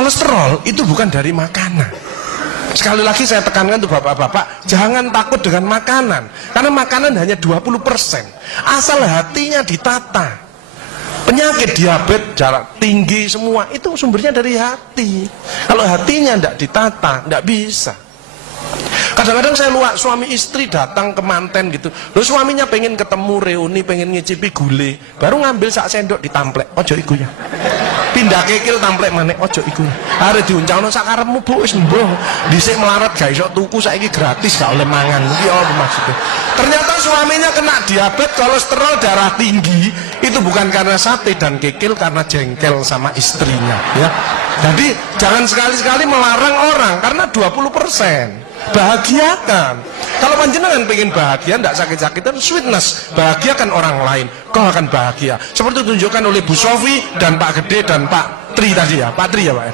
Kolesterol itu bukan dari makanan. Sekali lagi saya tekankan untuk bapak-bapak, jangan takut dengan makanan, karena makanan hanya 20%. Asal hatinya ditata. Penyakit diabetes, darah tinggi, semua itu sumbernya dari hati. Kalau hatinya tidak ditata, tidak bisa. Kadang-kadang saya lihat suami istri datang ke manten gitu, loh suaminya pengen ketemu reuni, pengen ngicipi gulai, baru ngambil sak sendok ditamplek, ojo iku ya. Pindah kekil tamplek maneh, ojo iku. Are diuncalno sak karepmu Bu, wis mbuh. Dhisik melarat gak iso tuku, saiki gratis gak oleh mangan. Iki apa maksudnya? Ternyata suaminya kena diabetes, kolesterol, darah tinggi. Itu bukan karena sate dan kekil, karena jengkel sama istrinya, ya. Jadi jangan sekali-sekali melarang orang karena 20%. Bahagiakan. Kalau panjenengan pengen bahagia, tidak sakit-sakitan, sweetness, bahagiakan orang lain, kau akan bahagia. Seperti ditunjukkan oleh Bu Sofi dan Pak Gede dan Pak Tri tadi ya, Pak Tri ya Pak.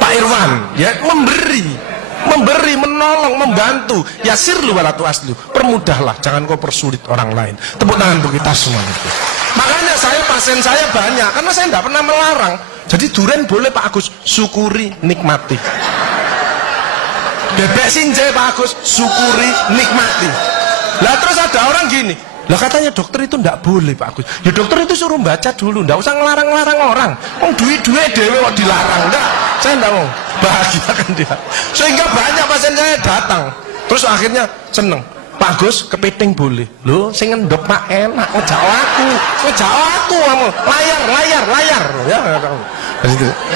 Pak Irwan, ya, memberi, menolong, membantu. Yasirlu wala tu'aslu, permudahlah, jangan kau persulit orang lain. Tepuk tangan untuk kita semua itu. Makanya pasien saya banyak, karena saya tidak pernah melarang. Jadi durian boleh Pak Agus, syukuri, nikmati. Bebek sinjai Pak Agus, syukuri, nikmati. Lah terus ada orang gini, lah katanya dokter itu ndak boleh Pak Agus. Ya dokter itu suruh baca dulu, ndak usah ngelarang-larang orang. Duit-duit dewe kok dilarang, ndak. Saya ndak mau, bahagiakan dia. Sehingga banyak pasien saya datang, terus akhirnya seneng. Pak Agus, kepiting boleh. Loh, sing ngendok Pak enak, ngejak aku kamu. Layar. Ya,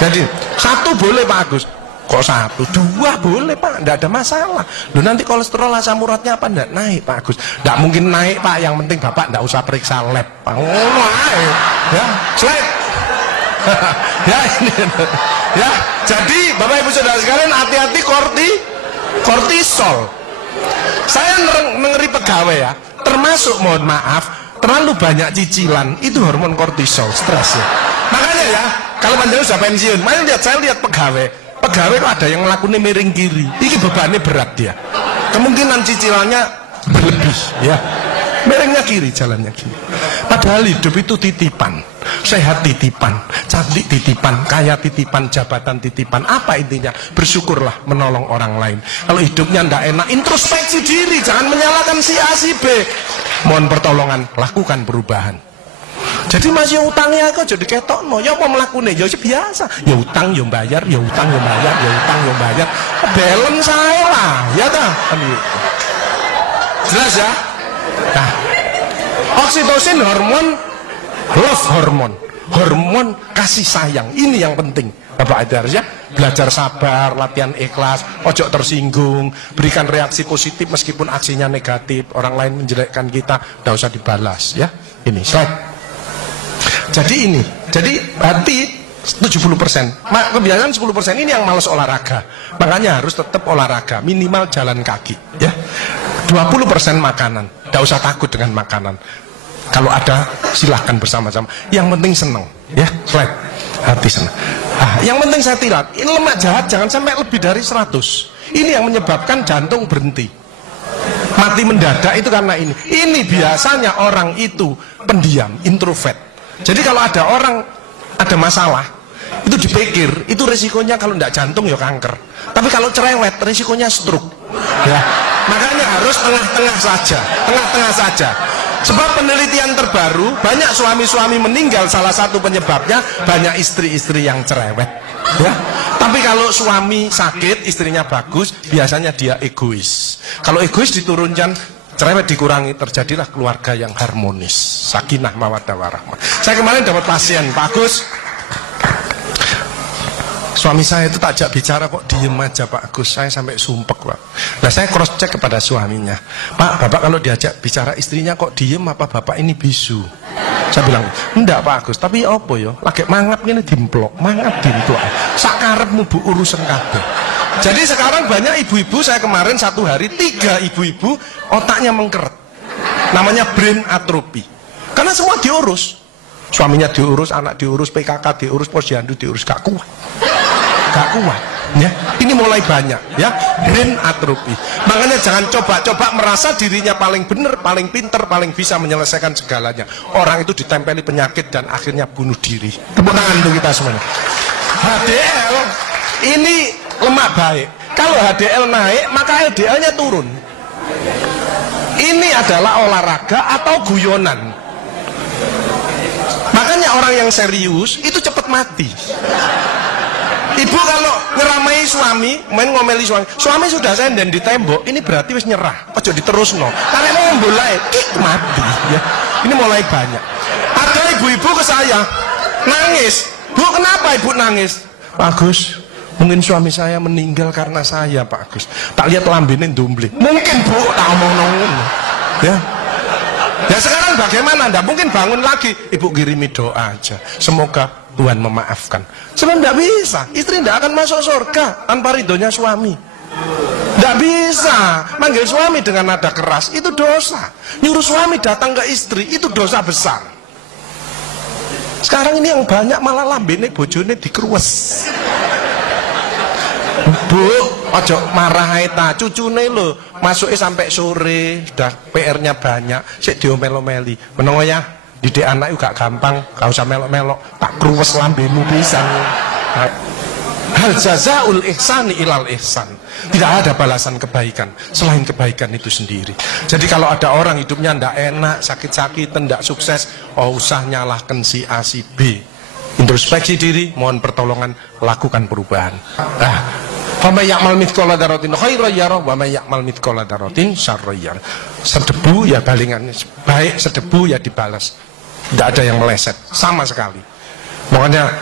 jadi satu boleh Pak Agus. Kok satu, dua boleh Pak, tidak ada masalah. Loh nanti kolesterol asam uratnya apa tidak naik Pak Agus? Tidak mungkin naik Pak, yang penting Bapak tidak usah periksa lab Pak. Ya, slide. Ya ini, ya. Jadi Bapak Ibu Saudara sekalian, hati-hati kortisol. Saya mengeri pegawai ya, termasuk mohon maaf, terlalu banyak cicilan, itu hormon kortisol, stres ya. Makanya ya, kalau panjenengan sudah pensiun, saya lihat pegawai kok ada yang ngelakuin miring kiri, ini bebannya berat dia, kemungkinan cicilannya berlebih ya, miringnya kiri, jalannya kiri. Padahal hidup itu titipan, sehat titipan, cantik titipan, kaya titipan, jabatan titipan. Apa intinya? Bersyukurlah, menolong orang lain. Kalau hidupnya ndak enak, introspeksi diri, jangan menyalahkan si A si B, mohon pertolongan, lakukan perubahan. Jadi masih utangnya kok jadi ketok no, ya apa melakukannya, ya biasa, ya utang ya bayar, ya utang ya bayar, ya utang ya bayar, balance saya lah, ya dah, jelas ya. Nah, oksitosin hormon love hormon kasih sayang, ini yang penting. Bapak Adi harus ya belajar sabar, latihan ikhlas, ojo tersinggung, berikan reaksi positif meskipun aksinya negatif, orang lain menjelekkan kita, tidak usah dibalas ya. Ini slide. Jadi hati 70%, kebiasaan 10%, ini yang malas olahraga. Makanya harus tetap olahraga, minimal jalan kaki ya. 20% makanan, tidak usah takut dengan makanan. Kalau ada silahkan bersama-sama. Yang penting senang ya, slide. Hati senang. Yang penting saya tilat, ini lemak jahat jangan sampai lebih dari 100. Ini yang menyebabkan jantung berhenti, mati mendadak itu karena ini. Ini biasanya orang itu pendiam, introvert. Jadi kalau ada orang ada masalah, itu dipikir, itu resikonya kalau tidak jantung ya kanker. Tapi kalau cerewet, resikonya stroke. Ya. Makanya harus tengah-tengah saja. Sebab penelitian terbaru, banyak suami-suami meninggal, salah satu penyebabnya banyak istri-istri yang cerewet. Ya. Tapi kalau suami sakit, istrinya bagus, biasanya dia egois. Kalau egois diturunkan, cerewet dikurangi, terjadilah keluarga yang harmonis, sakinah mawaddah warahmah. Saya kemarin dapat pasien, Pak Agus, suami saya itu tak ajak bicara kok diem aja Pak Agus, saya sampai sumpek Pak. Nah saya cross check kepada suaminya, Pak, Bapak kalau diajak bicara istrinya kok diem, apa Bapak ini bisu? Saya bilang, enggak Pak Agus, tapi apa ya, lagi mangap ini dimplok, sakarepmu Bu urusan kabeh. Jadi sekarang banyak ibu-ibu, saya kemarin satu hari 3 ibu-ibu otaknya mengkeret, namanya brain atrophy, karena semua diurus, suaminya diurus, anak diurus, PKK diurus, posyandu diurus, gak kuat ya. Ini mulai banyak ya, brain atrophy. Makanya jangan coba-coba merasa dirinya paling benar, paling pinter, paling bisa menyelesaikan segalanya. Orang itu ditempeli penyakit dan akhirnya bunuh diri. Tepuk tangan untuk kita semuanya. HDL ini lemak baik. Kalau HDL naik, maka LDL-nya turun. Ini adalah olahraga atau guyonan. Makanya orang yang serius itu cepat mati. Ibu kalau ngeramai suami, main ngomeli suami sudah senden di tembok, ini berarti wis nyerah. Ojo diterusno. Karena mau mulai mati ya. Ini mulai banyak. Ada ibu-ibu ke saya nangis. Bu, kenapa ibu nangis? Pak Agus, mungkin suami saya meninggal karena saya, Pak Agus. Tak lihat lambene ndumblik. Mungkin Bu, tak omong-omong. Ya. Ya sekarang bagaimana? Nggak mungkin bangun lagi. Ibu kirimi doa aja. Semoga Tuhan memaafkan. Sebenarnya nggak bisa. Istri nggak akan masuk surga tanpa ridhonya suami. Nggak bisa. Manggil suami dengan nada keras itu dosa. Nyuruh suami datang ke istri itu dosa besar. Sekarang ini yang banyak malah lambene bojone dikruwes. Bu, ojo marah ta, cucune lho, masuknya sampai sore, sudah PR-nya banyak, sik diomel-omeli. Menengo ya, didik anak juga gampang, gak usah melok-melok, tak kruwes lambemu pisan. Hal jazaul ihsani ilal ihsan. Tidak ada balasan kebaikan selain kebaikan itu sendiri. Jadi kalau ada orang hidupnya ndak enak, sakit-sakitan, ndak sukses, oh usah nyalahkan si A si B. Introspeksi diri, mohon pertolongan, lakukan perubahan. Faman ya'mal mithqala dzarratin khairan yarah wa man ya'mal mithqala dzarratin syarran yarah. Sedebu ya balingan, baik sedebu ya dibalas. Tidak ada yang meleset sama sekali. Makanya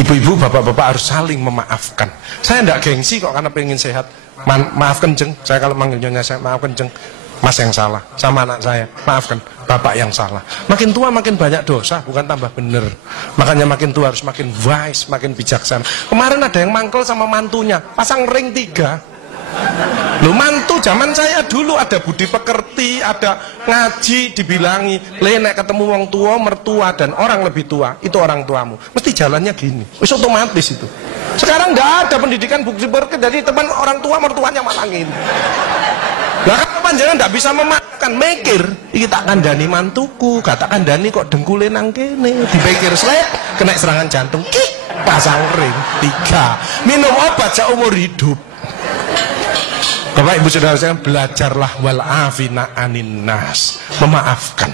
ibu-ibu, bapak-bapak harus saling memaafkan. Saya tidak gengsi kok karena pengen sehat. Maafkan jeng, saya kalau manggil nyonya saya maafkan jeng. Mas yang salah, sama anak saya, maafkan bapak yang salah. Makin tua makin banyak dosa, bukan tambah bener. Makanya makin tua harus makin wise, makin bijaksana. Kemarin ada yang mangkel sama mantunya, pasang ring 3. Loh, mantu zaman saya dulu ada budi pekerti, ada ngaji, dibilangi, nek ketemu wong tua, mertua dan orang lebih tua, itu orang tuamu. Mesti jalannya gini, wis otomatis itu. Sekarang nggak ada pendidikan budi pekerti, jadi teman orang tua mertuanya malah gini. Lah kan panjenengan ndak bisa memaafkan, mikir, iki tak kandhani mantuku, gak tak kandhani kok dengkule nang kene, dipikir slek, kena serangan jantung, pasang ring 3, minum obat seumur hidup. Bapak Ibu Saudara sekalian, belajarlah wal afina anin nas, memaafkan.